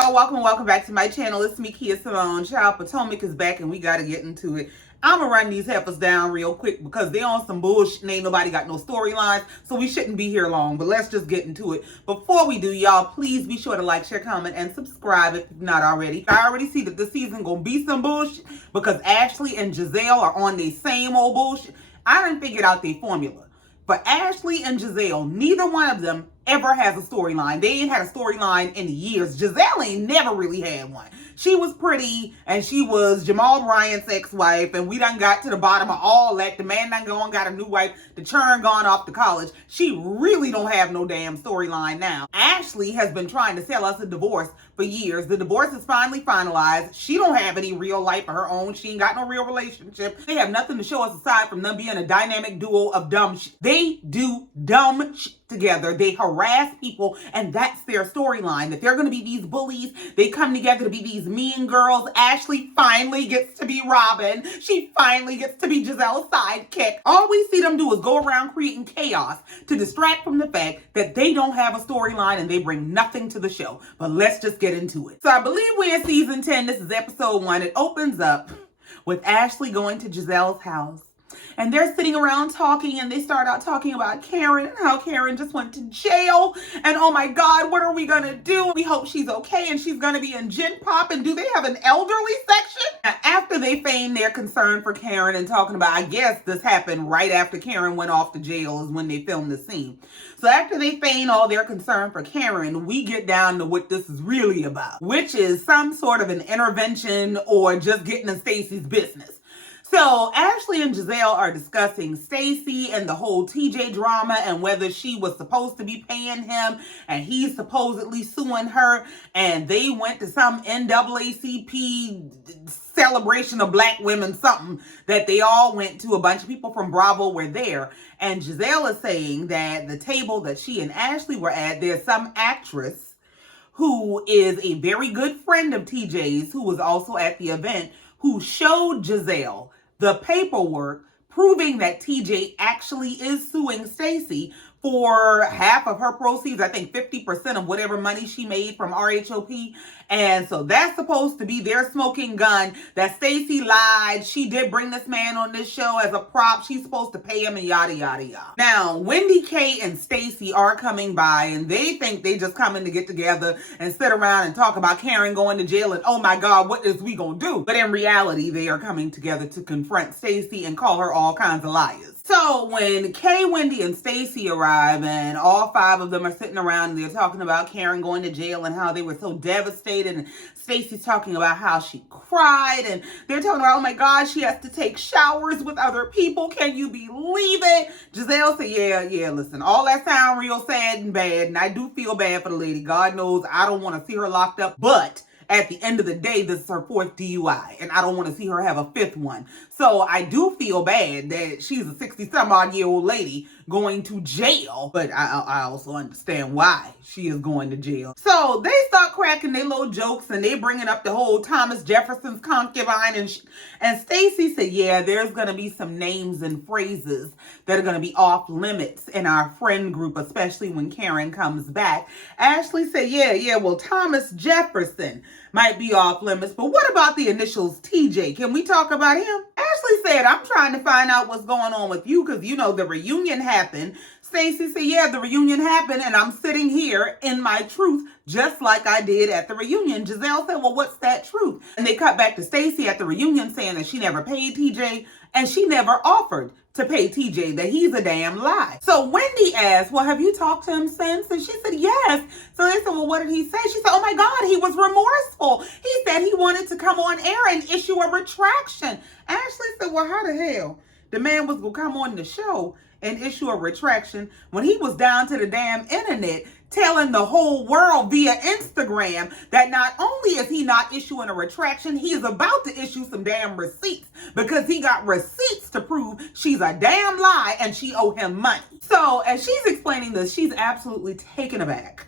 y'all? Welcome back to my channel. It's me, Kia Simone. Child, Potomac is back and we gotta get into it. I'm gonna run these heifers down real quick because they're on some bullshit and ain't nobody got no storylines, so we shouldn't be here long, but let's just get into it. Before we do, y'all, please be sure to like, share, comment, and subscribe if you've not already. I already see that this season gonna be some bullshit because Ashley and Gizelle are on the same old bullshit. I done figured out their formula. For Ashley and Gizelle, neither one of them ever has a storyline. They ain't had a storyline in years. Gizelle ain't never really had one. She was pretty, and she was Jamal Bryant's ex-wife, and we done got to the bottom of all that. The man done gone, got a new wife. The churn gone off to college. She really don't have no damn storyline now. Ashley has been trying to sell us a divorce for years. The divorce is finally finalized. She don't have any real life of her own. She ain't got no real relationship. They have nothing to show us aside from them being a dynamic duo of dumb shit. They do dumb shit together. They harass people, and that's their storyline. That they're going to be these bullies. They come together to be these mean girls. Ashley finally gets to be Robin. She finally gets to be Gizelle's sidekick. All we see them do is go around creating chaos to distract from the fact that they don't have a storyline and they bring nothing to the show. But let's just get into it. So I believe we're in season 10. This is episode 1. It opens up with Ashley going to Gizelle's house. And they're sitting around talking, and they start out talking about Karen and how Karen just went to jail. And oh my God, what are we gonna do? We hope she's okay and she's gonna be in Gen Pop. And do they have an elderly section? Now, after they feign their concern for Karen and talking about, I guess this happened right after Karen went off to jail is when they filmed the scene. So after they feign all their concern for Karen, we get down to what this is really about, which is some sort of an intervention or just getting in Stacey's business. So Ashley and Gizelle are discussing Stacey and the whole TJ drama and whether she was supposed to be paying him and he's supposedly suing her. And they went to some NAACP celebration of black women, something that they all went to. A bunch of people from Bravo were there. And Gizelle is saying that the table that she and Ashley were at, there's some actress who is a very good friend of TJ's who was also at the event who showed Gizelle the paperwork proving that TJ actually is suing Stacey for half of her proceeds, I think 50% of whatever money she made from RHOP. And so that's supposed to be their smoking gun, that Stacey lied. She did bring this man on this show as a prop. She's supposed to pay him and yada, yada, yada. Now, Wendy, Kay, and Stacey are coming by, and they think they just coming to get together and sit around and talk about Karen going to jail and, oh my God, what is we gonna do? But in reality, they are coming together to confront Stacey and call her all kinds of liars. So when Kay, Wendy, and Stacey arrive, and all 5 of them are sitting around and they're talking about Karen going to jail and how they were so devastated, and Stacey's talking about how she cried, and they're talking about, oh my God, she has to take showers with other people. Can you believe it? Gizelle said, yeah, listen, all that sound real sad and bad, and I do feel bad for the lady. God knows I don't want to see her locked up, but at the end of the day, this is her 4th DUI, and I don't want to see her have a 5th one. So I do feel bad that she's a 60-some-odd-year-old lady going to jail, but I also understand why she is going to jail. So they start cracking their little jokes, and they bringing up the whole Thomas Jefferson's concubine, and Stacey said, yeah, there's going to be some names and phrases that are going to be off limits in our friend group, especially when Karen comes back. Ashley said, yeah, well, Thomas Jefferson might be off limits, but what about the initials TJ? Can we talk about him? Ashley said, I'm trying to find out what's going on with you because, you know, the reunion happened. Stacey said, yeah, the reunion happened, and I'm sitting here in my truth just like I did at the reunion. Gizelle said, well, what's that truth? And they cut back to Stacey at the reunion saying that she never paid TJ, and she never offered to pay TJ, that he's a damn lie. So Wendy asked, well, have you talked to him since? And she said, yes. So they said, well, what did he say? She said, oh my God, he was remorseful. He said he wanted to come on air and issue a retraction. Ashley said, well, how the hell the man was going to come on the show and issue a retraction when he was down to the damn internet telling the whole world via Instagram that not only is he not issuing a retraction, he is about to issue some damn receipts because he got receipts to prove she's a damn lie and she owe him money. So as she's explaining this, she's absolutely taken aback.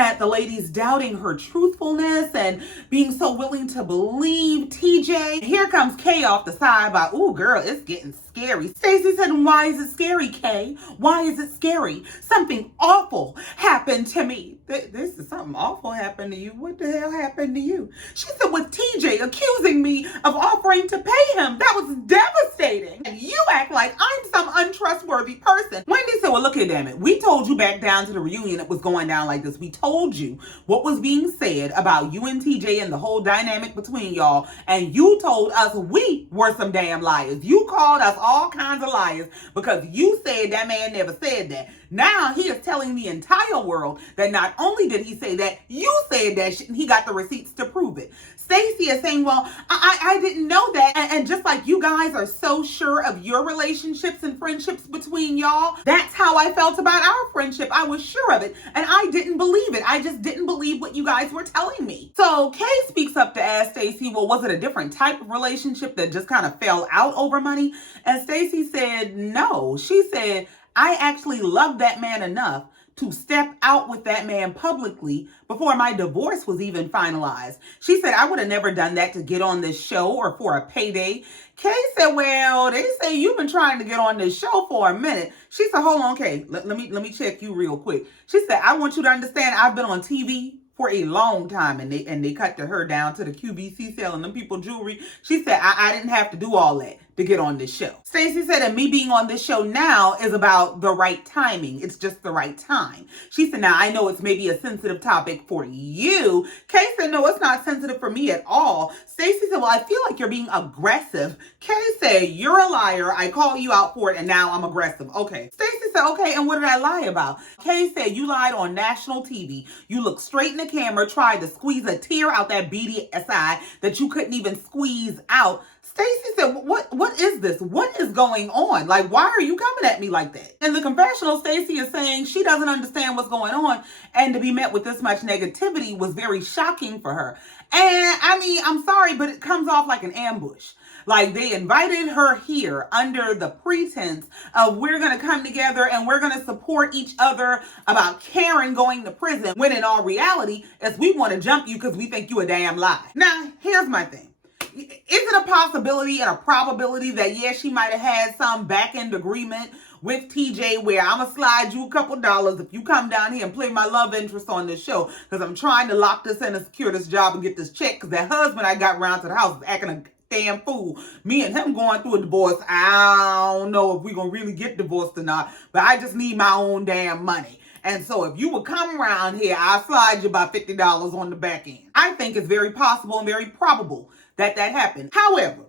at the ladies doubting her truthfulness and being so willing to believe TJ. Here comes Kay off the side about, ooh, girl, it's getting scary. Stacey said, why is it scary, Kay? Why is it scary? Something awful happened to me. This is something awful happened to you. What the hell happened to you? She said, with TJ accusing me of offering to pay him. That was devastating. And you act like I'm some untrustworthy person. Wendy said, well, look here, damn it. We told you back down to the reunion it was going down like this. We told you what was being said about you and TJ and the whole dynamic between y'all. And you told us we were some damn liars. You called us all kinds of liars because you said that man never said that. Now he is telling the entire world that not only did he say that, you said that shit and he got the receipts to prove it. Stacey is saying, well, I didn't know that. And just like you guys are so sure of your relationships and friendships between y'all, that's how I felt about our friendship. I was sure of it and I didn't believe it. I just didn't believe what you guys were telling me. So Kay speaks up to ask Stacey, well, was it a different type of relationship that just kind of fell out over money? And Stacey said, no. She said, I actually loved that man enough to step out with that man publicly before my divorce was even finalized. She said, I would have never done that to get on this show or for a payday. Kay said, well, they say you've been trying to get on this show for a minute. She said, hold on, Kay, let me check you real quick. She said, I want you to understand I've been on TV for a long time, and they cut to her down to the QVC selling them people jewelry. She said, I didn't have to do all that to get on this show. Stacey said that me being on this show now is about the right timing. It's just the right time. She said, now I know it's maybe a sensitive topic for you. Kay said, no, it's not sensitive for me at all. Stacey said, well, I feel like you're being aggressive. Kay said, you're a liar. I call you out for it and now I'm aggressive. Okay. Stacey said, okay, and what did I lie about? Kay said, you lied on national TV. You looked straight in the camera, tried to squeeze a tear out that beady eye that you couldn't even squeeze out. Stacey said, what is this? What is going on? Like, why are you coming at me like that? In the confessional, Stacey is saying she doesn't understand what's going on, and to be met with this much negativity was very shocking for her. And I mean, I'm sorry, but it comes off like an ambush. Like they invited her here under the pretense of we're going to come together and we're going to support each other about Karen going to prison, when in all reality is we want to jump you because we think you a damn lie. Now, here's my thing. Is it a possibility and a probability that, yes, she might have had some back-end agreement with TJ where I'm going to slide you a couple dollars if you come down here and play my love interest on this show because I'm trying to lock this in and secure this job and get this check because that husband I got around to the house is acting a damn fool. Me and him going through a divorce, I don't know if we're going to really get divorced or not, but I just need my own damn money. And so if you would come around here, I'll slide you about $50 on the back end. I think it's very possible and very probable that happened. However,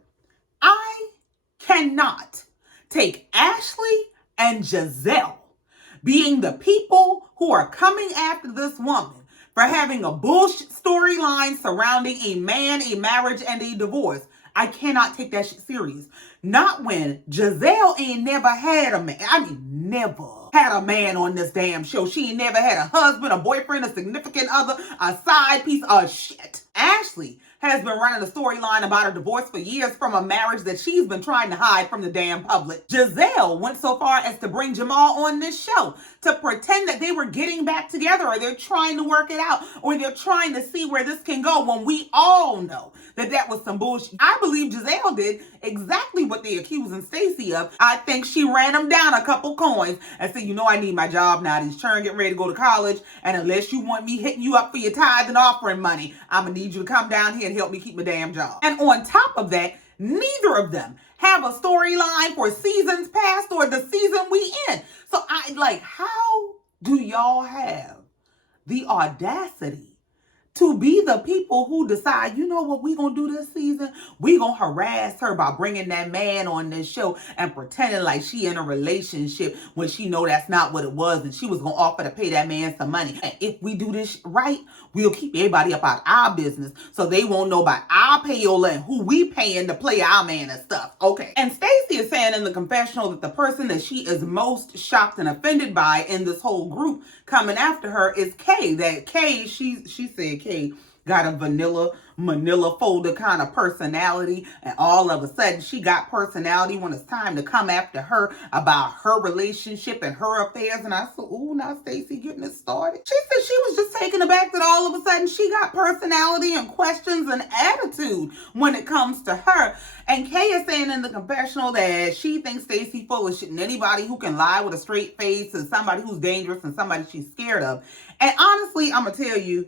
I cannot take Ashley and Gizelle being the people who are coming after this woman for having a bullshit storyline surrounding a man, a marriage, and a divorce. I cannot take that shit serious. Not when Gizelle ain't never had a man. I mean, never had a man on this damn show. She ain't never had a husband, a boyfriend, a significant other, a side piece of shit. Ashley has been running a storyline about a divorce for years from a marriage that she's been trying to hide from the damn public. Gizelle went so far as to bring Jamal on this show to pretend that they were getting back together, or they're trying to work it out, or they're trying to see where this can go, when we all know that was some bullshit. I believe Gizelle did exactly what they accusing Stacey of. I think she ran them down a couple coins and said, you know, I need my job now. These children getting ready to go to college, and unless you want me hitting you up for your tithe and offering money, I'm gonna need you to come down here and help me keep my damn job. And on top of that, neither of them have a storyline for seasons past or the season we in. So how do y'all have the audacity to be the people who decide, you know what we gonna do this season? We gonna harass her by bringing that man on this show and pretending like she in a relationship when she know that's not what it was, and she was gonna offer to pay that man some money. And if we do this right, we'll keep everybody up out our business so they won't know about our payola and who we paying to play our man and stuff. Okay. And Stacey is saying in the confessional that the person that she is most shocked and offended by in this whole group coming after her is Kay. That Kay, she said Kay got a manila folder kind of personality, and all of a sudden she got personality when it's time to come after her about her relationship and her affairs. And I said, ooh, now Stacey getting it started. She said she was just taken aback that all of a sudden she got personality and questions and attitude when it comes to her. And Kay is saying in the confessional that she thinks Stacey full of shit, and anybody who can lie with a straight face is somebody who's dangerous and somebody she's scared of. And honestly, I'm going to tell you,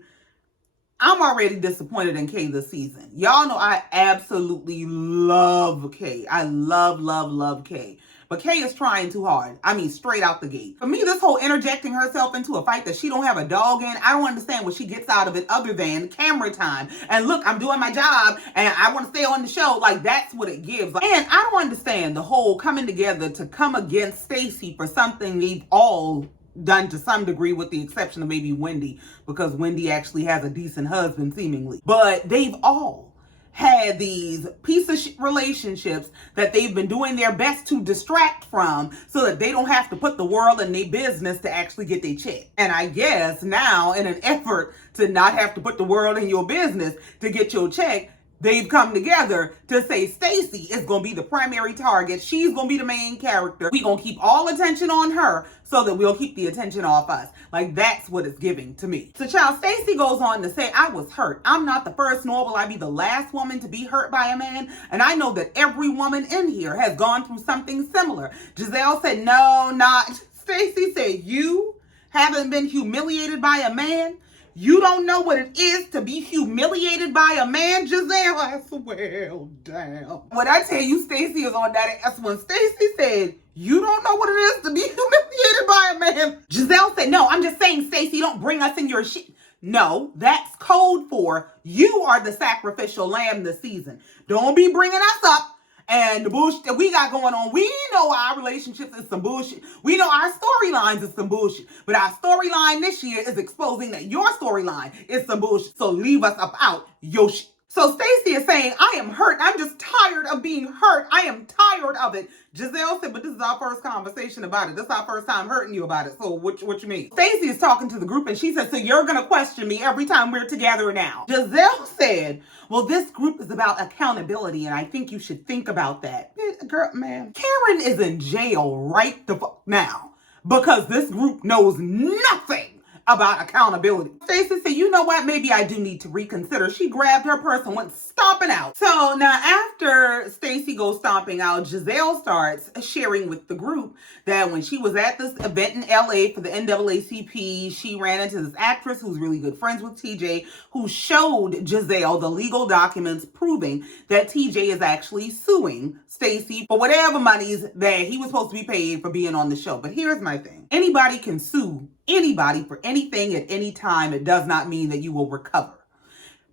I'm already disappointed in Kay this season. Y'all know I absolutely love Kay. I love Kay. But Kay is trying too hard. I mean, straight out the gate. For me, this whole interjecting herself into a fight that she don't have a dog in, I don't understand what she gets out of it other than camera time. And look, I'm doing my job and I want to stay on the show. Like, that's what it gives. And I don't understand the whole coming together to come against Stacey for something they've all done to some degree, with the exception of maybe Wendy, because Wendy actually has a decent husband seemingly. But they've all had these piece of shit relationships that they've been doing their best to distract from so that they don't have to put the world in their business to actually get their check. And I guess now, in an effort to not have to put the world in your business to get your check, they've come together to say Stacey is going to be the primary target. She's going to be the main character. We're going to keep all attention on her so that we'll keep the attention off us. Like, that's what it's giving to me. So, child, Stacey goes on to say, I was hurt. I'm not the first, nor will I be the last woman to be hurt by a man. And I know that every woman in here has gone through something similar. Gizelle said, no, not. Stacey said, you haven't been humiliated by a man? You don't know what it is to be humiliated by a man, Gizelle? I swear, damn. When I tell you Stacey is on that ass, when Stacey said, you don't know what it is to be humiliated by a man, Gizelle said, no, I'm just saying, Stacey, don't bring us in your shit. No, that's code for you are the sacrificial lamb this season. Don't be bringing us up. And the bullshit that we got going on, we know our relationships is some bullshit. We know our storylines is some bullshit. But our storyline this year is exposing that your storyline is some bullshit. So leave us up out your shit. So Stacey is saying, I am hurt. I'm just tired of being hurt. I am tired of it. Gizelle said, but this is our first conversation about it. This is our first time hurting you about it. So what you mean? Stacey is talking to the group and she said, so you're going to question me every time we're together now. Gizelle said, well, this group is about accountability and I think you should think about that. Girl, man, Karen is in jail right the fuck now because this group knows nothing about accountability. Stacey said, you know what? Maybe I do need to reconsider. She grabbed her purse and went stomping out. So now after Stacey goes stomping out, Gizelle starts sharing with the group that when she was at this event in LA for the NAACP, she ran into this actress who's really good friends with TJ, who showed Gizelle the legal documents proving that TJ is actually suing Stacey for whatever monies that he was supposed to be paid for being on the show. But here's my thing. Anybody can sue anybody for anything at any time. It does not mean that you will recover.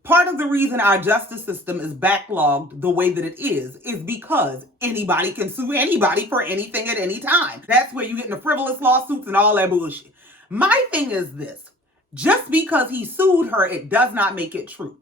Part of the reason our justice system is backlogged the way that it is because anybody can sue anybody for anything at any time. That's where you get into frivolous lawsuits and all that bullshit. My thing is this. Just because he sued her, it does not make it true.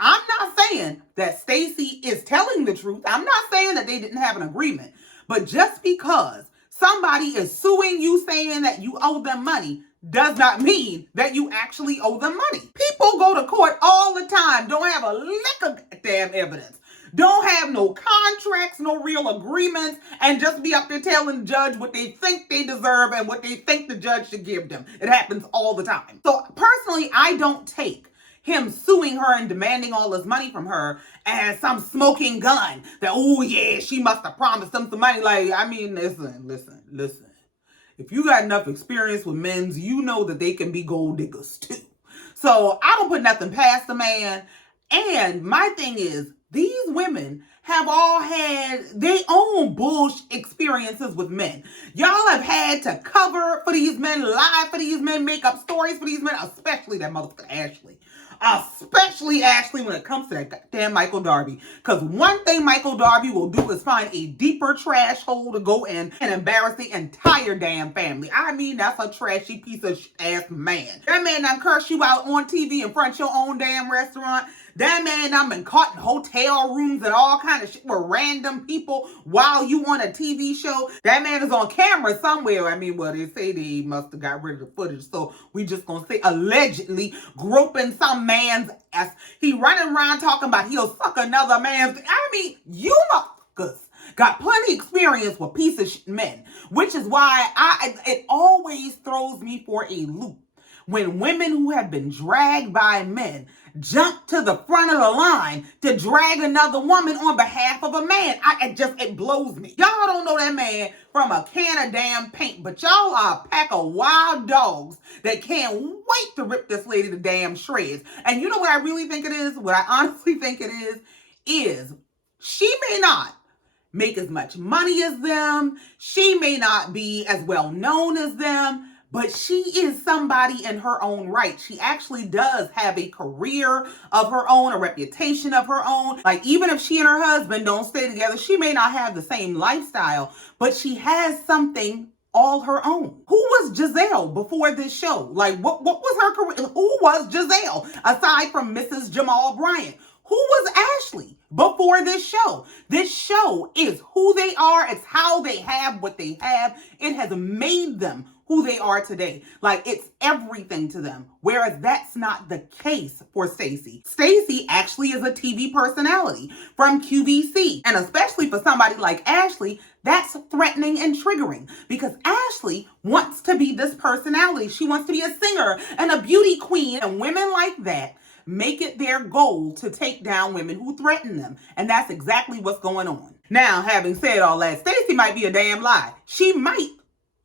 I'm not saying that Stacey is telling the truth. I'm not saying that they didn't have an agreement. But just because somebody is suing you saying that you owe them money does not mean that you actually owe them money. People go to court all the time, don't have a lick of damn evidence, don't have no contracts, no real agreements, and just be up there telling the judge what they think they deserve and what they think the judge should give them. It happens all the time. So personally, I don't take him suing her and demanding all this money from her as some smoking gun that, oh yeah, she must have promised him some money. Like, I mean, listen. If you got enough experience with men's, you know that they can be gold diggers too. So I don't put nothing past the man. And my thing is, these women have all had their own bullshit experiences with men. Y'all have had to cover for these men, lie for these men, make up stories for these men, especially that motherfucker Ashley. Especially Ashley when it comes to that goddamn Michael Darby. Because one thing Michael Darby will do is find a deeper trash hole to go in and embarrass the entire damn family. I mean, that's a trashy piece of ass man. That man done curse you out on TV in front of your own damn restaurant. That man done been caught in hotel rooms and all kind of shit with random people while you on a TV show. That man is on camera somewhere. I mean, well, they say they must have got rid of the footage. So we just gonna say allegedly groping some man's ass. He running around talking about he'll suck another man's. I mean, you motherfuckers got plenty experience with piece of men, which is why it always throws me for a loop when women who have been dragged by men jump to the front of the line to drag another woman on behalf of a man. It blows me. Y'all don't know that man from a can of damn paint, but y'all are a pack of wild dogs that can't wait to rip this lady to damn shreds. And you know what I really think it is? What I honestly think it is she may not make as much money as them. She may not be as well known as them, but she is somebody in her own right. She actually does have a career of her own, a reputation of her own. Like, even if she and her husband don't stay together, she may not have the same lifestyle, but she has something all her own. Who was Gizelle before this show? Like, what was her career? Who was Gizelle aside from Mrs. Jamal Bryant? Who was Ashley before this show? This show is who they are. It's how they have what they have. It has made them who they are today. Like, it's everything to them. Whereas that's not the case for Stacey. Stacey actually is a TV personality from QVC. And especially for somebody like Ashley, that's threatening and triggering because Ashley wants to be this personality. She wants to be a singer and a beauty queen. And women like that make it their goal to take down women who threaten them. And that's exactly what's going on. Now, having said all that, Stacey might be a damn lie. She might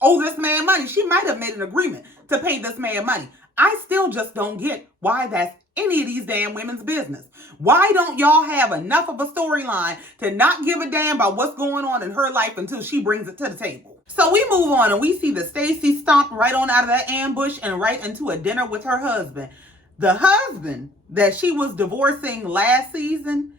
owe this man money. She might have made an agreement to pay this man money. I still just don't get why that's any of these damn women's business. Why don't y'all have enough of a storyline to not give a damn about what's going on in her life until she brings it to the table? So we move on and we see that Stacey stomped right on out of that ambush and right into a dinner with her husband. The husband that she was divorcing last season,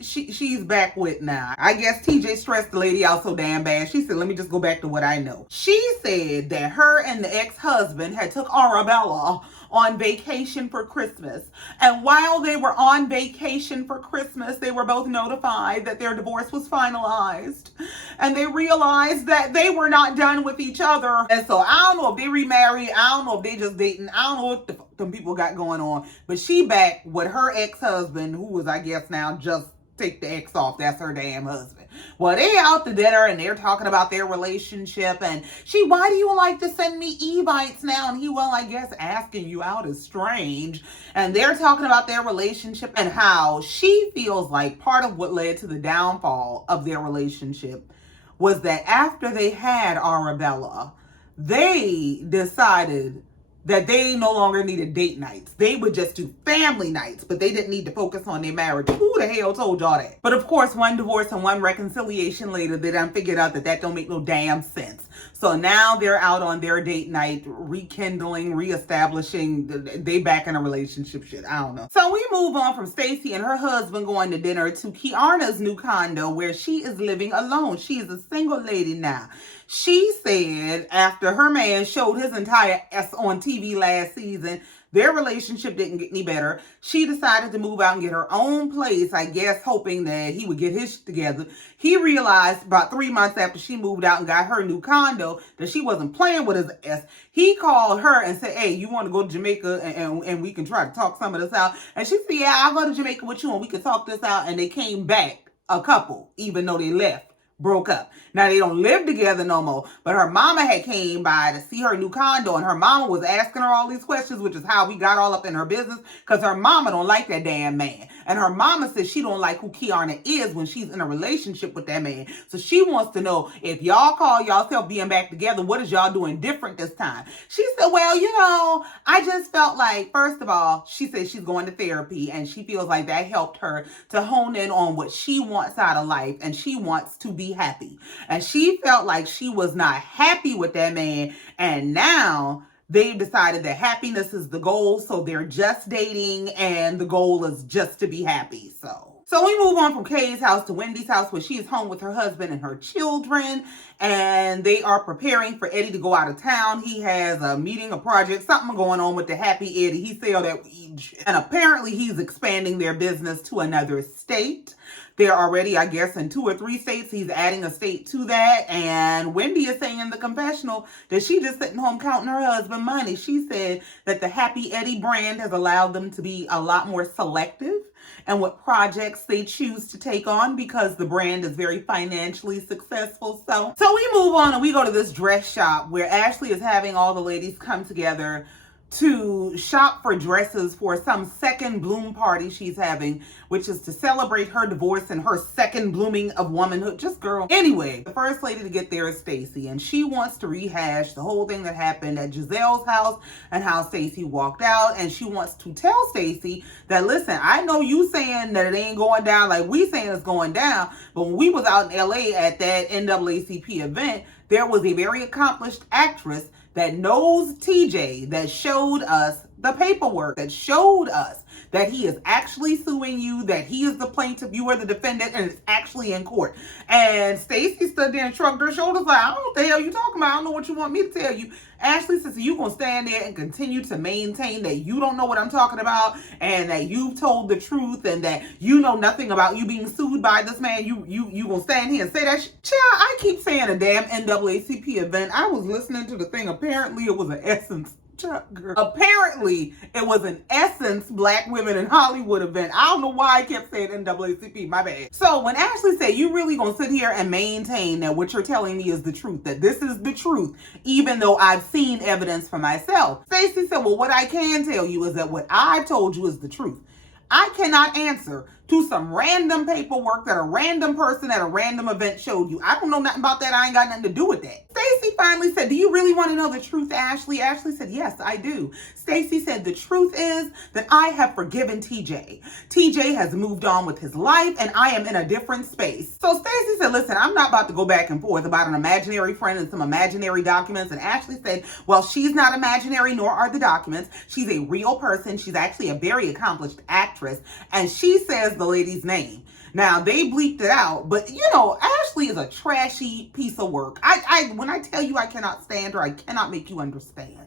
she's back with now. I guess TJ stressed the lady out so damn bad. She said, let me just go back to what I know. She said that her and the ex-husband had took Arabella on vacation for Christmas. And while they were on vacation for Christmas, they were both notified that their divorce was finalized. And they realized that they were not done with each other. And so I don't know if they remarried. I don't know if they just dating. I don't know what some people got going on. But she back with her ex-husband, who was, I guess now, just take the ex off. That's her damn husband. Well, they out to dinner and they're talking about their relationship. And she, why do you like to send me Evites now? And he, well, I guess asking you out is strange. And they're talking about their relationship and how she feels like part of what led to the downfall of their relationship was that after they had Arabella, they decided that they no longer needed date nights. They would just do family nights, but they didn't need to focus on their marriage. Who the hell told y'all that? But of course, one divorce and one reconciliation later, they done figured out that that don't make no damn sense. So now they're out on their date night, rekindling, reestablishing, they back in a relationship shit. I don't know. So we move on from Stacey and her husband going to dinner to Kiana's new condo where she is living alone. She is a single lady now. She said after her man showed his entire ass on TV last season, their relationship didn't get any better. She decided to move out and get her own place, I guess, hoping that he would get his shit together. He realized about 3 months after she moved out and got her new condo that she wasn't playing with his ass. He called her and said, hey, you want to go to Jamaica and we can try to talk some of this out? And she said, yeah, I'll go to Jamaica with you and we can talk this out. And they came back a couple, even though they left. Broke up. Now they don't live together no more, but her mama had came by to see her new condo and her mama was asking her all these questions, which is how we got all up in her business because her mama don't like that damn man. And her mama says she don't like who Kiana is when she's in a relationship with that man. So she wants to know if y'all call yourself being back together, what is y'all doing different this time? She said, well, you know, I just felt like, first of all, she said she's going to therapy and she feels like that helped her to hone in on what she wants out of life and she wants to be happy. And she felt like she was not happy with that man. And now they've decided that happiness is the goal. So they're just dating and the goal is just to be happy. So So we move on from Kay's house to Wendy's house, where she is home with her husband and her children, and they are preparing for Eddie to go out of town. He has a meeting, a project, something going on with the happy Eddie. He sell that weed, and apparently he's expanding their business to another state. They're already, I guess, in 2 or 3 states. He's adding a state to that. And Wendy is saying in the confessional that she just sitting home counting her husband money. She said that the Happy Eddie brand has allowed them to be a lot more selective and what projects they choose to take on, because the brand is very financially successful. So we move on and we go to this dress shop where Ashley is having all the ladies come together to shop for dresses for some second bloom party she's having, which is to celebrate her divorce and her second blooming of womanhood. Just girl. Anyway, the first lady to get there is Stacey, and she wants to rehash the whole thing that happened at Gizelle's house and how Stacey walked out, and she wants to tell Stacey that, listen, I know you saying that it ain't going down like we saying it's going down, but when we was out in LA at that NAACP event, there was a very accomplished actress that knows TJ, that showed us the paperwork, that showed us that he is actually suing you, that he is the plaintiff, you are the defendant, and it's actually in court. And Stacey stood there and shrugged her shoulders like, I don't know what the hell you talking about. I don't know what you want me to tell you. Ashley says, so you gonna stand there and continue to maintain that you don't know what I'm talking about, and that you've told the truth, and that you know nothing about you being sued by this man. You gonna stand here and say that shit? Child, I keep saying a damn NAACP event. I was listening to the thing. Apparently it was an Essence. Girl. Apparently, it was an Essence Black Women in Hollywood event. I don't know why I kept saying NAACP, my bad. So when Ashley said, you really gonna sit here and maintain that what you're telling me is the truth, that this is the truth, even though I've seen evidence for myself. Stacey said, well, what I can tell you is that what I've told you is the truth. I cannot answer to some random paperwork that a random person at a random event showed you. I don't know nothing about that. I ain't got nothing to do with that. Stacey finally said, do you really want to know the truth, Ashley? Ashley said, yes, I do. Stacey said, the truth is that I have forgiven TJ. TJ has moved on with his life, and I am in a different space. So Stacey said, listen, I'm not about to go back and forth about an imaginary friend and some imaginary documents. And Ashley said, well, she's not imaginary, nor are the documents. She's a real person. She's actually a very accomplished actress. And she says the lady's name. Now, they bleeped it out, but you know, Ashley is a trashy piece of work. When I tell you I cannot stand her, I cannot make you understand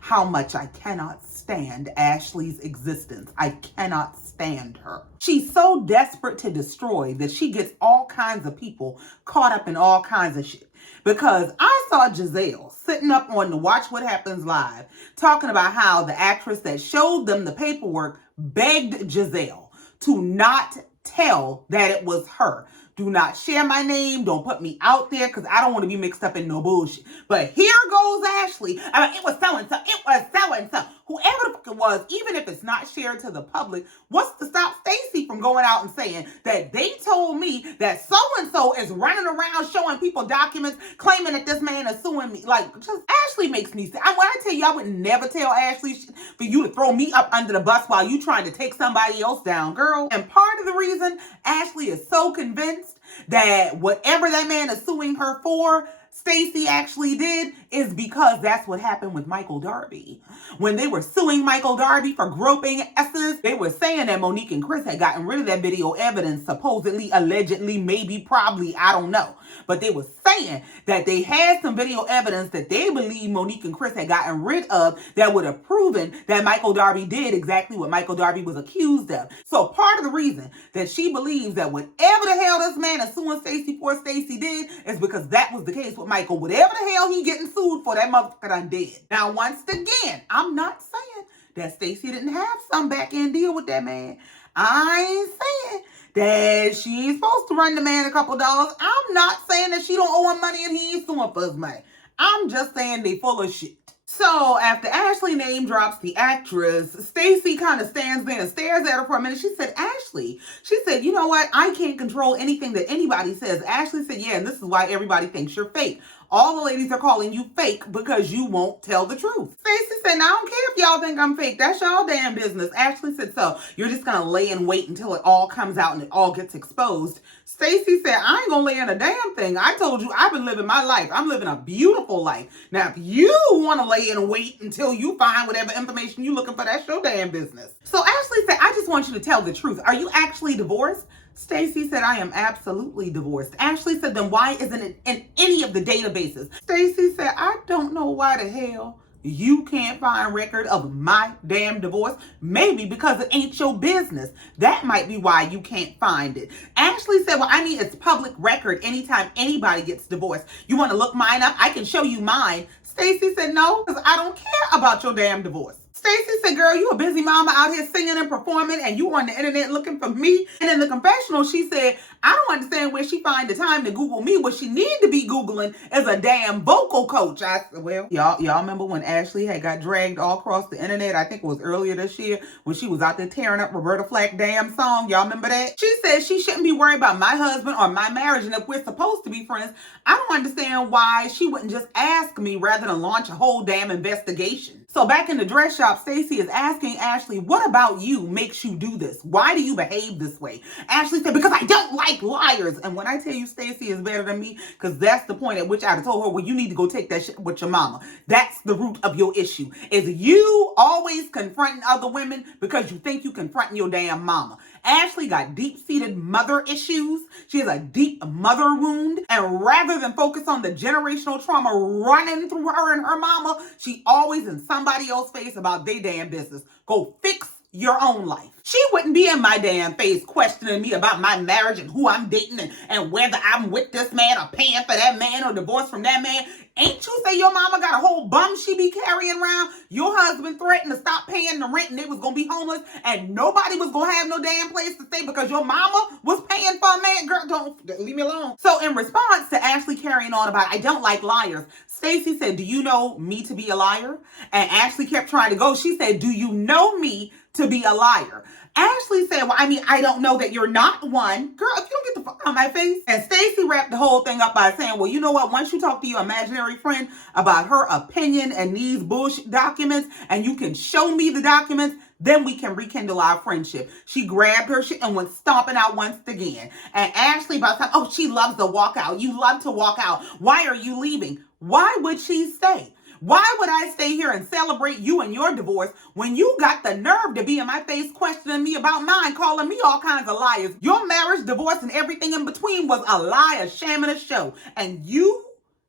how much I cannot stand Ashley's existence. I cannot stand her. She's so desperate to destroy that she gets all kinds of people caught up in all kinds of shit. Because I saw Gizelle sitting up on the Watch What Happens Live talking about how the actress that showed them the paperwork begged Gizelle to not tell that it was her. Do not share my name. Don't put me out there because I don't want to be mixed up in no bullshit. But here goes Ashley. I mean, it was so-and-so. It was so-and-so. Whoever the fuck it was, even if it's not shared to the public, what's to stop Stacey from going out and saying that they told me that so-and-so is running around showing people documents claiming that this man is suing me? Like, just Ashley makes me say, when I tell you I would never tell Ashley for you to throw me up under the bus while you trying to take somebody else down, girl. And part of the reason Ashley is so convinced that whatever that man is suing her for, Stacey actually did, is because that's what happened with Michael Darby. When they were suing Michael Darby for groping S's, they were saying that Monique and Chris had gotten rid of that video evidence, supposedly, allegedly, maybe, probably, I don't know. But they were saying that they had some video evidence that they believe Monique and Chris had gotten rid of that would have proven that Michael Darby did exactly what Michael Darby was accused of. So part of the reason that she believes that whatever the hell this man is suing Stacey for, Stacey did, is because that was the case with Michael. Whatever the hell he getting sued for, that motherfucker done did. Now, once again, I'm not saying that Stacey didn't have some back end deal with that man. I ain't saying that she ain't supposed to run the man a couple dollars. I'm not saying that she don't owe him money and he ain't suing for his money. I'm just saying they full of shit. So after Ashley name drops the actress, Stacey kind of stands there and stares at her for a minute. She said, Ashley, she said, you know what? I can't control anything that anybody says. Ashley said, yeah, and this is why everybody thinks you're fake. All the ladies are calling you fake because you won't tell the truth. Stacey said, "Now, I don't care if y'all think I'm fake. That's y'all damn business." Ashley said, "So you're just gonna lay and wait until it all comes out and it all gets exposed?" Stacey said, "I ain't gonna lay in a damn thing. I told you I've been living my life. I'm living a beautiful life. Now, if you want to lay and wait until you find whatever information you're looking for, that's your damn business." So Ashley said, "I just want you to tell the truth. Are you actually divorced?" Stacey said, "I am absolutely divorced." Ashley said, "Then why isn't it in any of the databases?" Stacey said, "I don't know why the hell you can't find record of my damn divorce. Maybe because it ain't your business. That might be why you can't find it." Ashley said, "Well, I mean, it's public record anytime anybody gets divorced. You want to look mine up? I can show you mine." Stacey said, "No, because I don't care about your damn divorce." Stacey said, "Girl, you a busy mama out here singing and performing, and you on the internet looking for me." And in the confessional, she said, "I don't understand where she find the time to Google me. What she need to be Googling is a damn vocal coach." I said, "Well, y'all remember when Ashley had got dragged all across the internet? I think it was earlier this year when she was out there tearing up Roberta Flack's damn song. Y'all remember that? She said she shouldn't be worried about my husband or my marriage, and if we're supposed to be friends, I don't understand why she wouldn't just ask me rather than launch a whole damn investigation." So back in the dress shop, Stacey is asking Ashley, "What about you makes you do this? Why do you behave this way?" Ashley said, "Because I don't like liars." And when I tell you Stacey is better than me, because that's the point at which I told her, "Well, you need to go take that shit with your mama." That's the root of your issue. Is you always confronting other women because you think you confronting your damn mama. Ashley got deep-seated mother issues. She has a deep mother wound. And rather than focus on the generational trauma running through her and her mama, she always in somebody else's face about their damn business. Go fix your own life. She wouldn't be in my damn face questioning me about my marriage and who I'm dating and whether I'm with this man or paying for that man or divorced from that man. Ain't you say your mama got a whole bum she be carrying around? Your husband threatened to stop paying the rent and they was going to be homeless and nobody was going to have no damn place to stay because your mama was paying for a man? Girl, don't leave me alone. So in response to Ashley carrying on about, "I don't like liars," Stacey said, "Do you know me to be a liar?" And Ashley kept trying to go. She said, "Do you know me to be a liar?" Ashley said, "Well, I mean, I don't know that you're not one." Girl, if you don't get the fuck out of my face. And Stacey wrapped the whole thing up by saying, "Well, you know what? Once you talk to your imaginary friend about her opinion and these bullshit documents, and you can show me the documents, then we can rekindle our friendship." She grabbed her shit and went stomping out once again. And Ashley, by the time, "Oh, she loves to walk out. You love to walk out. Why are you leaving?" Why would she stay? Why would I stay here and celebrate you and your divorce when you got the nerve to be in my face questioning me about mine, calling me all kinds of liars? Your marriage, divorce, and everything in between was a lie, a sham, and a show. And you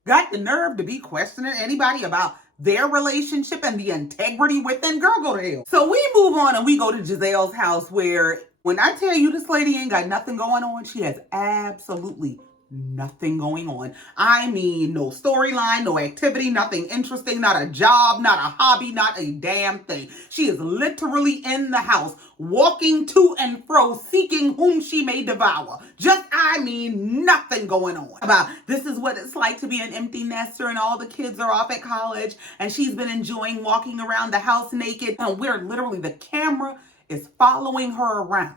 got the nerve to be questioning anybody about their relationship and the integrity within? Girl, go to hell. So we move on and we go to Gizelle's house, where when I tell you this lady ain't got nothing going on, she has absolutely nothing going on. I mean, no storyline, no activity, nothing interesting, not a job, not a hobby, not a damn thing. She is literally in the house, walking to and fro, seeking whom she may devour. I mean, nothing going on. About this is what it's like to be an empty nester and all the kids are off at college and she's been enjoying walking around the house naked. And we're literally, the camera is following her around,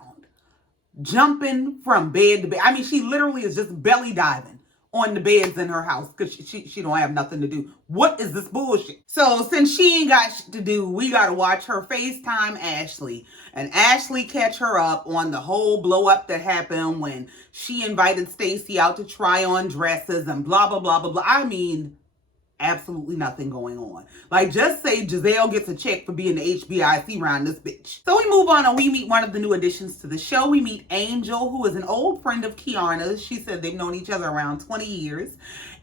jumping from bed to bed. I mean, she literally is just belly diving on the beds in her house because she don't have nothing to do. What is this bullshit? So since she ain't got shit to do, we got to watch her FaceTime Ashley. And Ashley catch her up on the whole blow up that happened when she invited Stacey out to try on dresses and blah, blah, blah, blah, blah. I mean, absolutely nothing going on. Like, just say Gizelle gets a check for being the HBIC around this bitch. So we move on and we meet one of the new additions to the show. We meet Angel, who is an old friend of Kiana's. She said they've known each other around 20 years.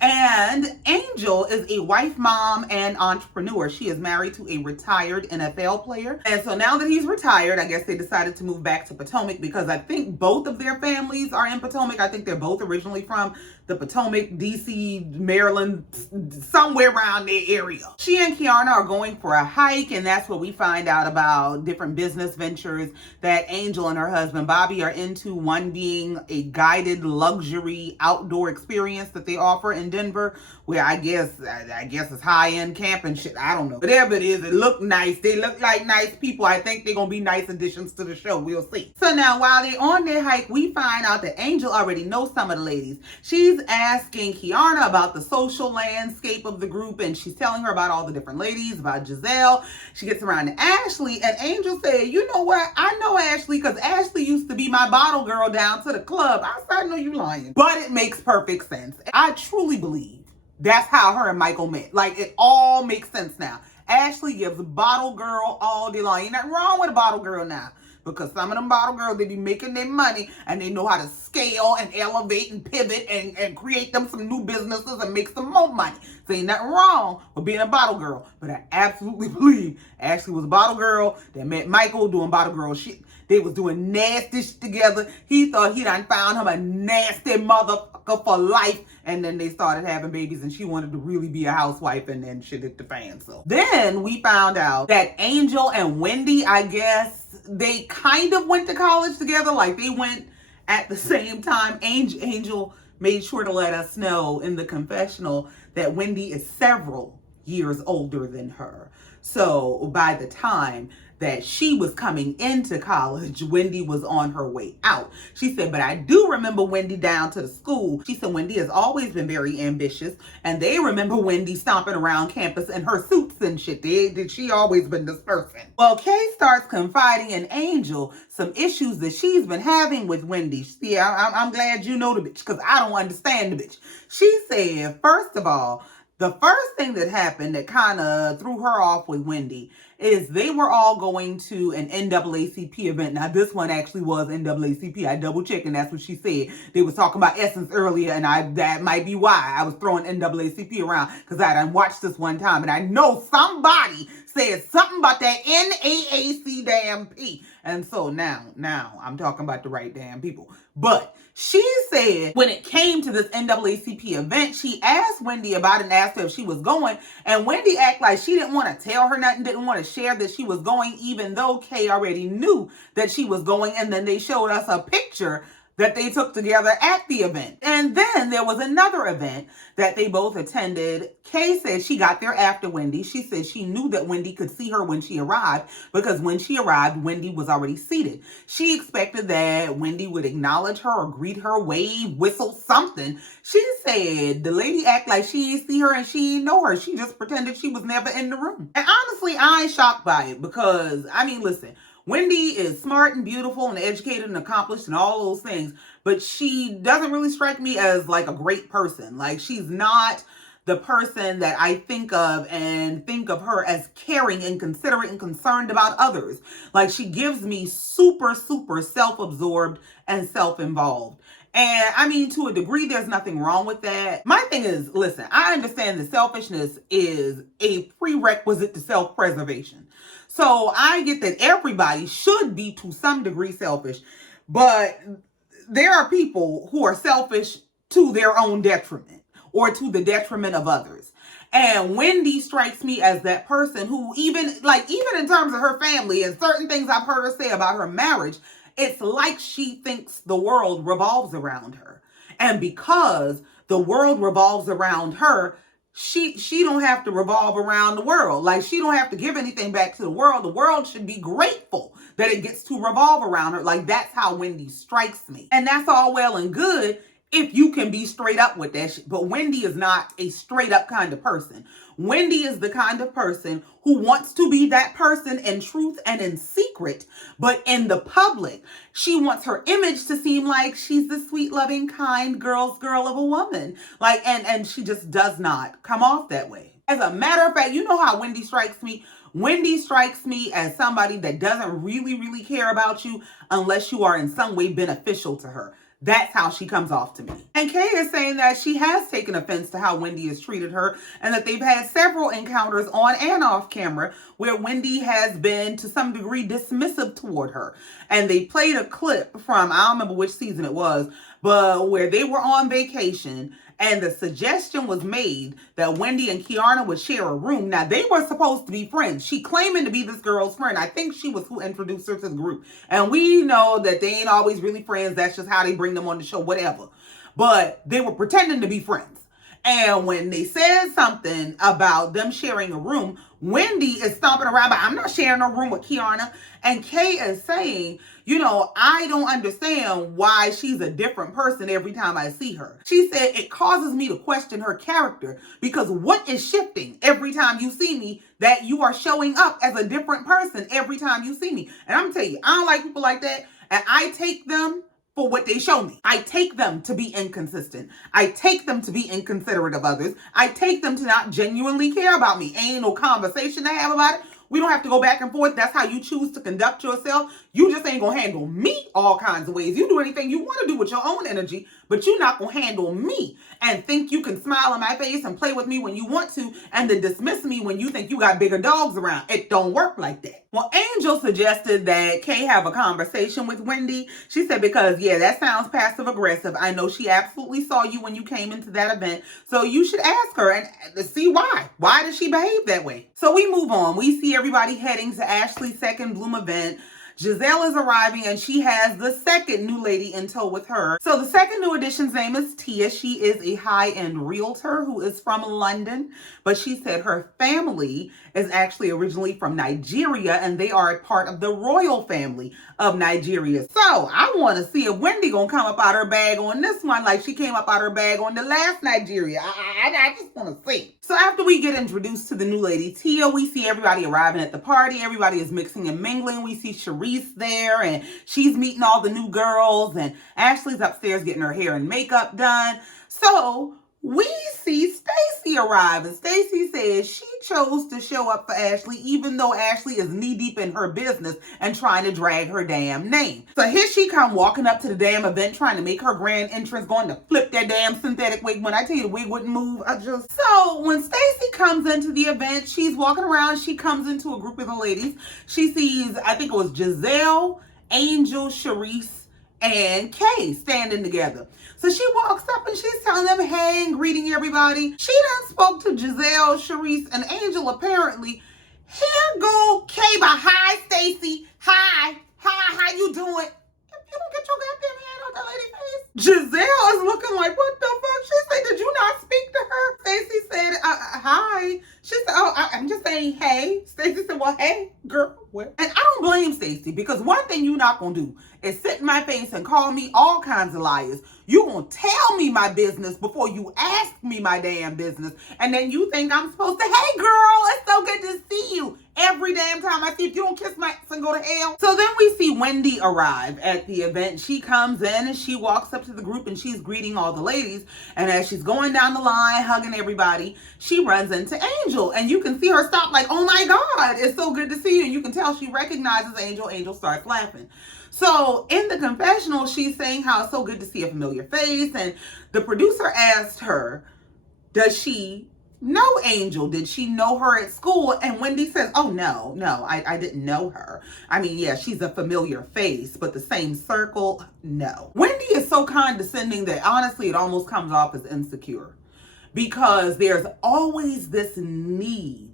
And Angel is a wife, mom, and entrepreneur. She is married to a retired NFL player. And so now that he's retired, I guess they decided to move back to Potomac because I think both of their families are in Potomac. I think they're both originally from the Potomac, DC, Maryland, somewhere somewhere around their area. She and Kiana are going for a hike, and that's where we find out about different business ventures that Angel and her husband Bobby are into, one being a guided luxury outdoor experience that they offer in Denver, where I guess it's high-end camping shit. I don't know. Whatever it is, it look nice. They look like nice people. I think they're gonna be nice additions to the show. We'll see. So now while they're on their hike, we find out that Angel already knows some of the ladies. She's asking Kiana about the social landscape of the group, and she's telling her about all the different ladies, about Gizelle. She gets around to Ashley, and Angel said, you know what? I know Ashley because Ashley used to be my bottle girl down to the club. I said, I know you lying. But it makes perfect sense. I truly believe that's how her and Michael met. Like, it all makes sense now. Ashley gives bottle girl all day long. Ain't nothing wrong with a bottle girl now. Because some of them bottle girls, they be making their money and they know how to scale and elevate and pivot and create them some new businesses and make some more money. So ain't nothing wrong with being a bottle girl. But I absolutely believe Ashley was a bottle girl that met Michael doing bottle girl shit. They was doing nasty shit together. He thought he done found him a nasty motherfucker for life. And then they started having babies and she wanted to really be a housewife, and then shit hit the fan. So then we found out that Angel and Wendy, I guess, they kind of went to college together. Like, they went at the same time. Angel made sure to let us know in the confessional that Wendy is several years older than her. So by the time that she was coming into college, Wendy was on her way out. She said, but I do remember Wendy down to the school. She said Wendy has always been very ambitious, and they remember Wendy stomping around campus in her suits and shit. She always been this person. Well, Kay starts confiding in Angel some issues that she's been having with Wendy. See, I'm glad you know the bitch, because I don't understand the bitch. She said, first of all, the first thing that happened that kind of threw her off with Wendy is they were all going to an NAACP event. Now, this one actually was NAACP. I double checked, and that's what she said. They was talking about Essence earlier, and that might be why I was throwing NAACP around, because I done watched this one time, and I know somebody said something about that NAAC damn P. And so now I'm talking about the right damn people. But she said when it came to this NAACP event, she asked Wendy about it and asked her if she was going. And Wendy acted like she didn't want to tell her nothing, didn't want to share that she was going, even though Kay already knew that she was going. And then they showed us a picture that they took together at the event. And then there was another event that they both attended. Kay said she got there after Wendy. She said she knew that Wendy could see her when she arrived, because when she arrived, Wendy was already seated. She expected that Wendy would acknowledge her or greet her, wave, whistle, something. She said the lady acted like she didn't see her and she didn't know her. She just pretended she was never in the room. And honestly, I ain't shocked by it, because, I mean, listen, Wendy is smart and beautiful and educated and accomplished and all those things, but she doesn't really strike me as like a great person. Like, she's not the person that I think of and think of her as caring and considerate and concerned about others. Like, she gives me super, super self-absorbed and self-involved. And I mean, to a degree, there's nothing wrong with that. My thing is, listen, I understand that selfishness is a prerequisite to self-preservation. So I get that everybody should be to some degree selfish, but there are people who are selfish to their own detriment or to the detriment of others. And Wendy strikes me as that person who even in terms of her family and certain things I've heard her say about her marriage, it's like she thinks the world revolves around her. And because the world revolves around her, she don't have to revolve around the world. Like, she don't have to give anything back to the world. The world should be grateful that it gets to revolve around her. Like, that's how Wendy strikes me. And that's all well and good if you can be straight up with that shit. But Wendy is not a straight up kind of person. Wendy is the kind of person who wants to be that person in truth and in secret, but in the public, she wants her image to seem like she's the sweet, loving, kind girl of a woman. Like, and she just does not come off that way. As a matter of fact, you know how Wendy strikes me? Wendy strikes me as somebody that doesn't really, really care about you unless you are in some way beneficial to her. That's how she comes off to me. And Kay is saying that she has taken offense to how Wendy has treated her, and that they've had several encounters on and off camera where Wendy has been to some degree dismissive toward her. And they played a clip from, I don't remember which season it was, but where they were on vacation And the suggestion was made that Wendy and Kiana would share a room. Now, they were supposed to be friends. She claiming to be this girl's friend. I think she was who introduced her to the group. And we know that they ain't always really friends. That's just how they bring them on the show, whatever. But they were pretending to be friends. And when they said something about them sharing a room, Wendy is stomping around, but I'm not sharing a room with Kiana. And Kay is saying, I don't understand why she's a different person every time I see her. She said, it causes me to question her character because what is shifting every time you see me that you are showing up as a different person every time you see me? And I'm going to tell you, I don't like people like that. And I take them for what they show me. I take them to be inconsistent. I take them to be inconsiderate of others. I take them to not genuinely care about me. Ain't no conversation to have about it. We don't have to go back and forth. That's how you choose to conduct yourself. You just ain't gonna handle me all kinds of ways. You do anything you want to do with your own energy, but you're not gonna handle me and think you can smile in my face and play with me when you want to and then dismiss me when you think you got bigger dogs around. It don't work like that. Well, Angel suggested that Kay have a conversation with Wendy. She said, because that sounds passive aggressive. I know she absolutely saw you when you came into that event. So you should ask her and see why. Why does she behave that way? So we move on. We see everybody heading to Ashley's second Bloom event. Gizelle is arriving and she has the second new lady in tow with her. So the second new addition's name is Tia. She is a high-end realtor who is from London, but she said her family is actually originally from Nigeria and they are a part of the royal family of Nigeria. So I want to see if Wendy gonna come up out her bag on this one like she came up out her bag on the last Nigeria. I just want to see. So after we get introduced to the new lady Tia, we see everybody arriving at the party. Everybody is mixing and mingling. We see Sharice there and she's meeting all the new girls and Ashley's upstairs getting her hair and makeup done. So we see Stacey arrive and Stacey says she chose to show up for Ashley even though Ashley is knee deep in her business and trying to drag her damn name. So here she come walking up to the damn event trying to make her grand entrance, going to flip that damn synthetic wig. When I tell you the wig wouldn't move, So when Stacey comes into the event, she's walking around, she comes into a group of the ladies. She sees, I think it was Gizelle, Angel, Sharice, and Kay standing together. So she walks up and she's telling them, hey, and greeting everybody. She done spoke to Gizelle, Sharice, and Angel apparently. Here go Kay by, hi, Stacey. Hi, how you doing? You don't get your goddamn hand out that lady's face. Gizelle is looking like, what the fuck? She said, did you not speak to her? Stacey said, hi. She said, I'm just saying, hey. Stacey said, well, hey, girl, what? And I don't blame Stacey because one thing you're not going to do is sit in my face and call me all kinds of liars. You going to tell me my business before you ask me my damn business. And then you think I'm supposed to, hey, girl, it's so good to see you. Every damn time I see if you don't kiss my ass and go to hell. So then we see Wendy arrive at the event. She comes in and she walks up to the group and she's greeting all the ladies. And as she's going down the line, hugging everybody, she runs into Angel. And you can see her stop like, oh my God, it's so good to see you. And you can tell she recognizes Angel. Angel starts laughing. So in the confessional, she's saying how it's so good to see a familiar face. And the producer asked her, does she know Angel? Did she know her at school? And Wendy says, oh, no, I didn't know her. I mean, yeah, she's a familiar face, but the same circle, no. Wendy is so condescending that honestly, it almost comes off as insecure because there's always this need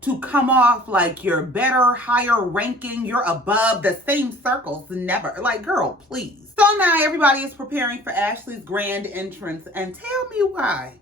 to come off like you're better, higher ranking, you're above the same circles. Never. Like, girl, please. So now everybody is preparing for Ashley's grand entrance and tell me why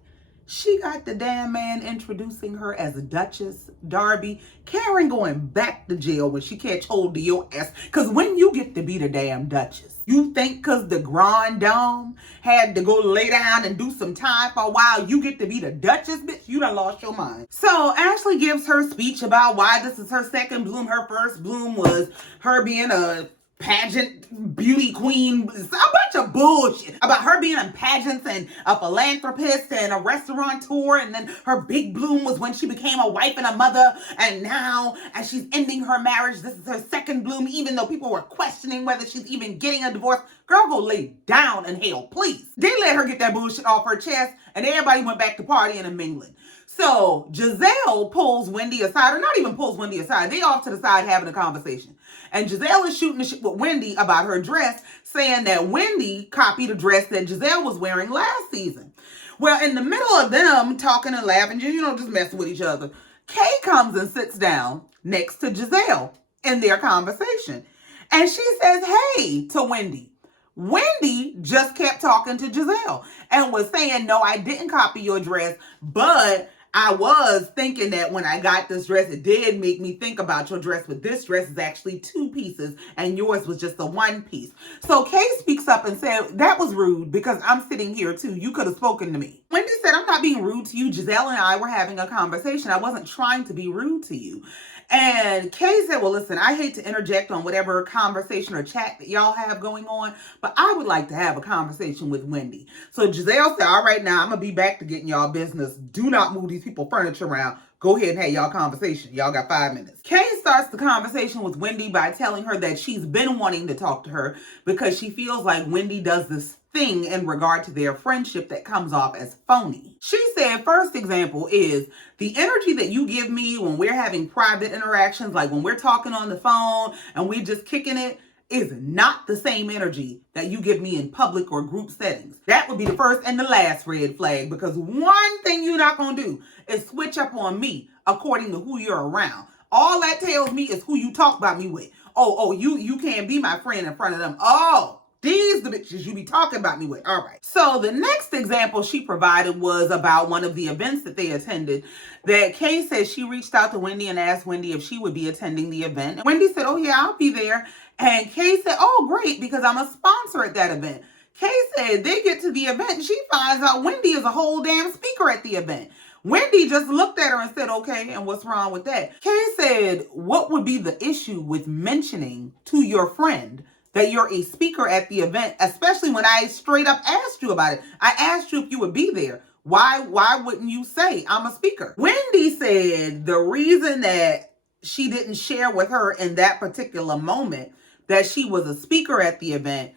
she got the damn man introducing her as Duchess Darby. Karen going back to jail when she catch hold of your ass. Because when you get to be the damn Duchess, you think because the Grand Dame had to go lay down and do some time for a while, you get to be the Duchess, bitch? You done lost your mind. So Ashley gives her speech about why this is her second bloom. Her first bloom was her being a pageant beauty queen, a bunch of bullshit about her being in pageants and a philanthropist and a restaurateur. And then her big bloom was when she became a wife and a mother. And now, as she's ending her marriage, this is her second bloom, even though people were questioning whether she's even getting a divorce. Girl, go lay down in hell, please. They let her get that bullshit off her chest and everybody went back to partying and mingling. So Gizelle pulls Wendy aside, or not even pulls Wendy aside. They off to the side having a conversation. And Gizelle is shooting the shit with Wendy about her dress, saying that Wendy copied a dress that Gizelle was wearing last season. Well, in the middle of them talking and laughing, just messing with each other, Kay comes and sits down next to Gizelle in their conversation. And she says, hey, to Wendy. Wendy just kept talking to Gizelle and was saying, no, I didn't copy your dress, but I was thinking that when I got this dress, it did make me think about your dress, but this dress is actually 2 pieces and yours was just a 1 piece. So Kay speaks up and said, that was rude because I'm sitting here too. You could have spoken to me. Wendy said, I'm not being rude to you. Gizelle and I were having a conversation. I wasn't trying to be rude to you. And Kay said, well, listen, I hate to interject on whatever conversation or chat that y'all have going on, but I would like to have a conversation with Wendy. So Gizelle said, all right, now I'm going to be back to getting y'all business. Do not move these people furniture around. Go ahead and have y'all conversation. Y'all got 5 minutes. Kay starts the conversation with Wendy by telling her that she's been wanting to talk to her because she feels like Wendy does this thing in regard to their friendship that comes off as phony. She said, first example is the energy that you give me when we're having private interactions, like when we're talking on the phone and we just kicking it, is not the same energy that you give me in public or group settings. That would be the first and the last red flag, because one thing you're not going to do is switch up on me according to who you're around. All that tells me is who you talk about me with. Oh, you can't be my friend in front of them. Oh, these the bitches you be talking about me with. All right. So the next example she provided was about one of the events that they attended, that Kay said she reached out to Wendy and asked Wendy if she would be attending the event. And Wendy said, oh yeah, I'll be there. And Kay said, oh great, because I'm a sponsor at that event. Kay said they get to the event and she finds out Wendy is a whole damn speaker at the event. Wendy just looked at her and said, okay, and what's wrong with that? Kay said, what would be the issue with mentioning to your friend that you're a speaker at the event, especially when I straight up asked you about it? I asked you if you would be there. Why wouldn't you say I'm a speaker? Wendy said the reason that she didn't share with her in that particular moment that she was a speaker at the event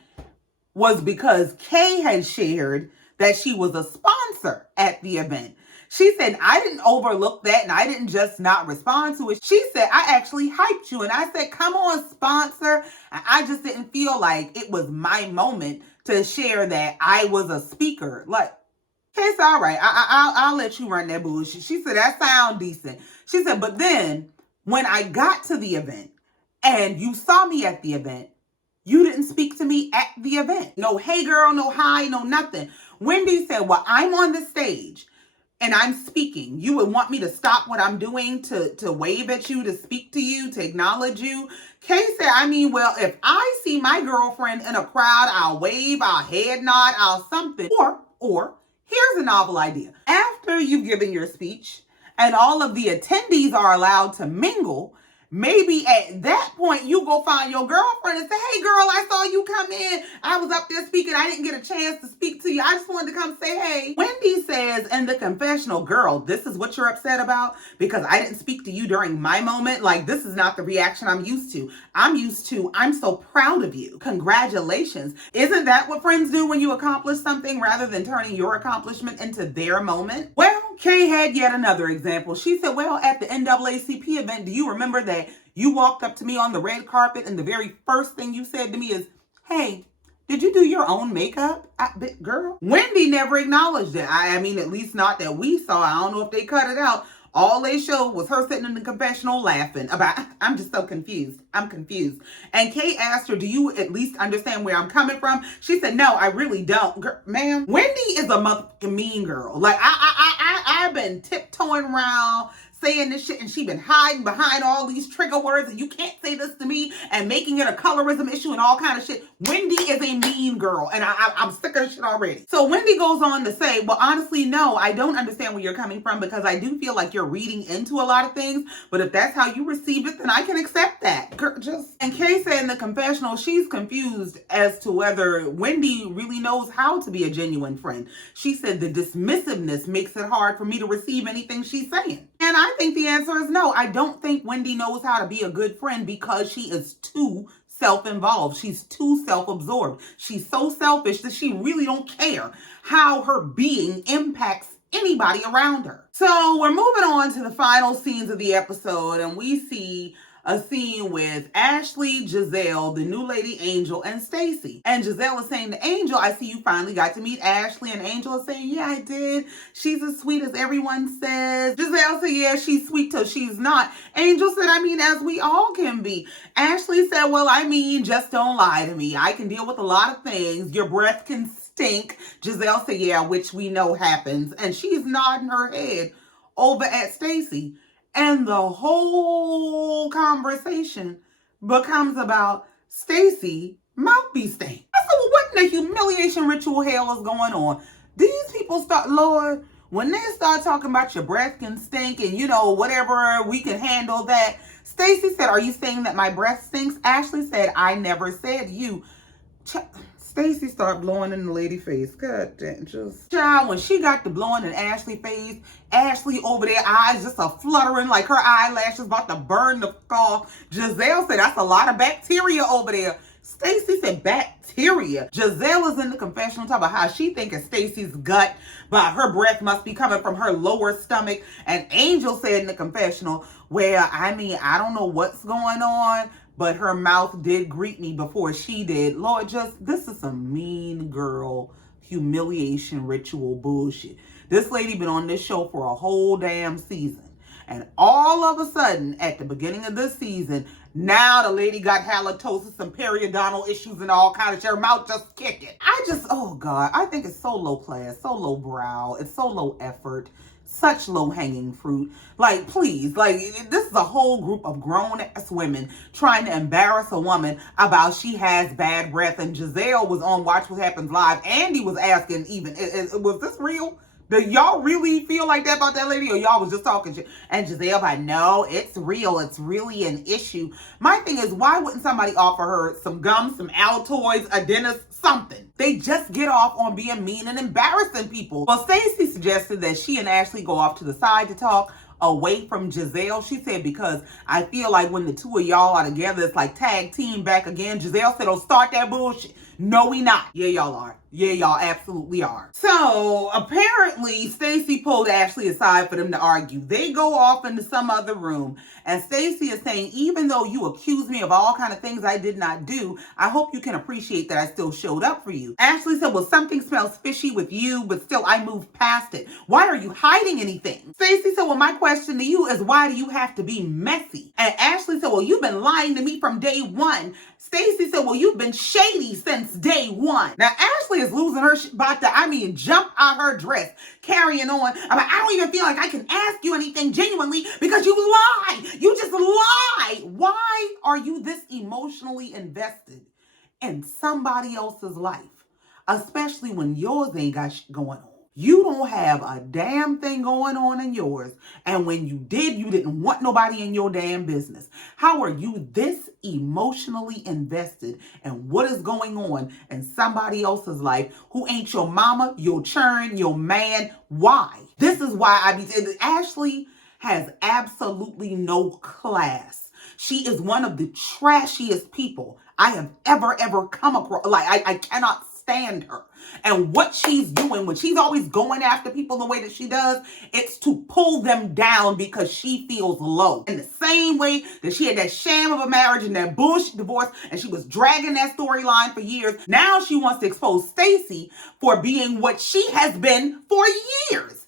was because Kay had shared that she was a sponsor at the event. She said, I didn't overlook that and I didn't just not respond to it. She said, I actually hyped you. And I said, come on, sponsor. And I just didn't feel like it was my moment to share that I was a speaker. Like, okay, so all right, I'll let you run that bullshit. She said, that sounds decent. She said, but then when I got to the event and you saw me at the event, you didn't speak to me at the event. No, hey girl, no hi, no nothing. Wendy said, well, I'm on the stage and I'm speaking. You would want me to stop what I'm doing to wave at you, to speak to you, to acknowledge you? Kay said, I mean, well, if I see my girlfriend in a crowd, I'll wave, I'll head nod, I'll something. Or here's a novel idea. After you've given your speech and all of the attendees are allowed to mingle, maybe at that point, you go find your girlfriend and say, hey, girl, I saw you come in. I was up there speaking. I didn't get a chance to speak to you. I just wanted to come say, hey. Wendy says in the confessional, girl, this is what you're upset about because I didn't speak to you during my moment. Like, this is not the reaction I'm used to. I'm so proud of you. Congratulations. Isn't that what friends do when you accomplish something rather than turning your accomplishment into their moment? Well, Kay had yet another example. She said, well, at the NAACP event, do you remember that you walked up to me on the red carpet and the very first thing you said to me is, hey, did you do your own makeup? Girl. Wendy never acknowledged it. I mean, at least not that we saw. I don't know if they cut it out. All they showed was her sitting in the confessional laughing about, I'm just so confused. I'm confused. And Kay asked her, do you at least understand where I'm coming from? She said, no, I really don't. Ma'am, Wendy is a motherfucking mean girl. Like, I've been tiptoeing around saying this shit and she been hiding behind all these trigger words and you can't say this to me and making it a colorism issue and all kind of shit. Wendy is a mean girl and I'm sick of this shit already. So Wendy goes on to say, well, honestly, no, I don't understand where you're coming from because I do feel like you're reading into a lot of things, but if that's how you received it, then I can accept that. Girl, And Kay said in the confessional, she's confused as to whether Wendy really knows how to be a genuine friend. She said the dismissiveness makes it hard for me to receive anything she's saying. And I think the answer is no. I don't think Wendy knows how to be a good friend because she is too self-involved. She's too self-absorbed. She's so selfish that she really don't care how her being impacts anybody around her. So we're moving on to the final scenes of the episode and we see a scene with Ashley, Gizelle, the new lady Angel, and Stacey. And Gizelle is saying to Angel, I see you finally got to meet Ashley. And Angel is saying, yeah, I did. She's as sweet as everyone says. Gizelle said, yeah, she's sweet till she's not. Angel said, I mean, as we all can be. Ashley said, well, I mean, just don't lie to me. I can deal with a lot of things. Your breath can stink. Gizelle said, yeah, which we know happens. And she's nodding her head over at Stacey. And the whole conversation becomes about Stacey mouthpiece thing. I said, well, what in the humiliation ritual hell is going on? These people start, Lord, when they start talking about your breath can stink and, you know, whatever, we can handle that. Stacey said, are you saying that my breath stinks? Ashley said, I never said you. Stacey started blowing in the lady face. God damn, just. Child, when she got to blowing in Ashley's face, Ashley over there, eyes just a fluttering like her eyelashes about to burn the skull. Gizelle said, that's a lot of bacteria over there. Stacey said, bacteria. Gizelle is in the confessional talking about how she thinks it's Stacey's gut, but her breath must be coming from her lower stomach. And Angel said in the confessional, well, I mean, I don't know what's going on, but her mouth did greet me before she did. Lord, just, this is some mean girl humiliation ritual bullshit. This lady been on this show for a whole damn season. And all of a sudden, at the beginning of this season, now the lady got halitosis and periodontal issues and all kinds of shit. Her mouth just kicking. I just, oh God, I think it's so low class, so low brow. It's so low effort. Such low-hanging fruit. Like, please, like, this is a whole group of grown-ass women trying to embarrass a woman about she has bad breath. And Gizelle was on Watch What Happens Live. Andy was asking even, was this real? Do y'all really feel like that about that lady, or y'all was just talking shit? And Gizelle like, no, it's real. It's really an issue. My thing is, why wouldn't somebody offer her some gum, some Altoids, a dentist, something? They just get off on being mean and embarrassing people. Well, Stacey suggested that she and Ashley go off to the side to talk away from Gizelle. She said, because I feel like when the two of y'all are together, it's like tag team back again. Gizelle said, don't start that bullshit. No, we not. Yeah, y'all are. Yeah, y'all absolutely are. So apparently Stacey pulled Ashley aside for them to argue. They go off into some other room, and Stacey is saying, even though you accuse me of all kind of things I did not do, I hope you can appreciate that I still showed up for you. Ashley said, well, something smells fishy with you, but still I moved past it. Why are you hiding anything? Stacey said, well, my question to you is, why do you have to be messy? And Ashley said, well, you've been lying to me from day one. Stacey said, well, you've been shady since day one. Now, Ashley is losing her shit about to, jump out her dress, carrying on. I don't even feel like I can ask you anything genuinely because you lie. You just lie. Why are you this emotionally invested in somebody else's life? Especially when yours ain't got shit going on. You don't have a damn thing going on in yours. And when you did, you didn't want nobody in your damn business. How are you this emotionally invested in what is going on in somebody else's life who ain't your mama, your churn, your man? Why? This is why I be saying Ashley has absolutely no class. She is one of the trashiest people I have ever come across. Like, I cannot stand her. And what she's doing when she's always going after people the way that she does, it's to pull them down because she feels low. In the same way that she had that sham of a marriage and that bullshit divorce, and she was dragging that storyline for years. Now she wants to expose Stacey for being what she has been for years.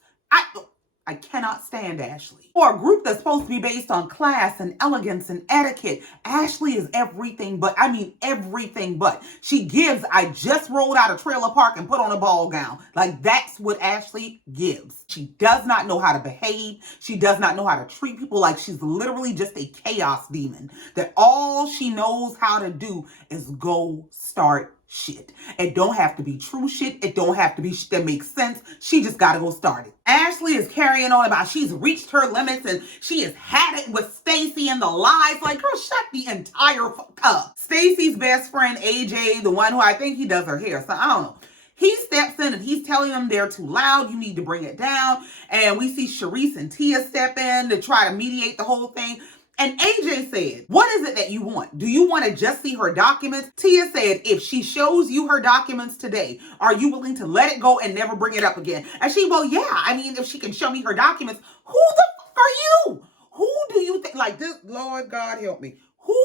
I cannot stand Ashley. For a group that's supposed to be based on class and elegance and etiquette, Ashley is everything but, everything but. She gives, I just rolled out of trailer park and put on a ball gown. Like, that's what Ashley gives. She does not know how to behave. She does not know how to treat people. Like, she's literally just a chaos demon. That all she knows how to do is go start shit. It don't have to be true shit. It don't have to be shit that makes sense. She just gotta go start it. Ashley is carrying on about she's reached her limits and she has had it with Stacey and the lies. Like, girl, shut the entire fuck up. Stacey's best friend, AJ, the one who I think he does her hair, so I don't know. He steps in and he's telling them they're too loud. You need to bring it down. And we see Sharice and Tia step in to try to mediate the whole thing. And AJ said, what is it that you want? Do you want to just see her documents? Tia said, if she shows you her documents today, are you willing to let it go and never bring it up again? And she, well, yeah. If she can show me her documents, who the fuck are you? Who do you think, like this, Lord God help me, who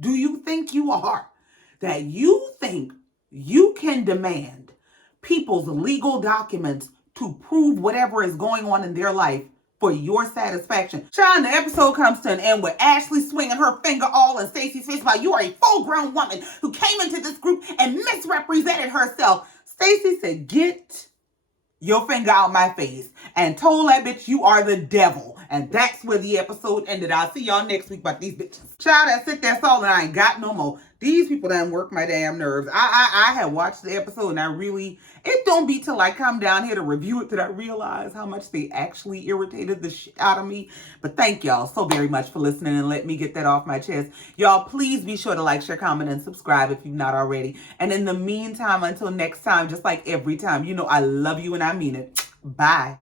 do you think you are that you think you can demand people's legal documents to prove whatever is going on in their life for your satisfaction? Child, the episode comes to an end with Ashley swinging her finger all in Stacey's face about you are a full-grown woman who came into this group and misrepresented herself. Stacey said, get your finger out my face, and told that bitch you are the devil. And that's where the episode ended. I'll see y'all next week about these bitches. Child, that's it, that's all, and I ain't got no more. These people done work my damn nerves. I have watched the episode, and I really, it don't be till I come down here to review it that I realize how much they actually irritated the shit out of me. But thank y'all so very much for listening and let me get that off my chest. Y'all, please be sure to like, share, comment, and subscribe if you've not already. And in the meantime, until next time, just like every time, you know I love you and I mean it. Bye.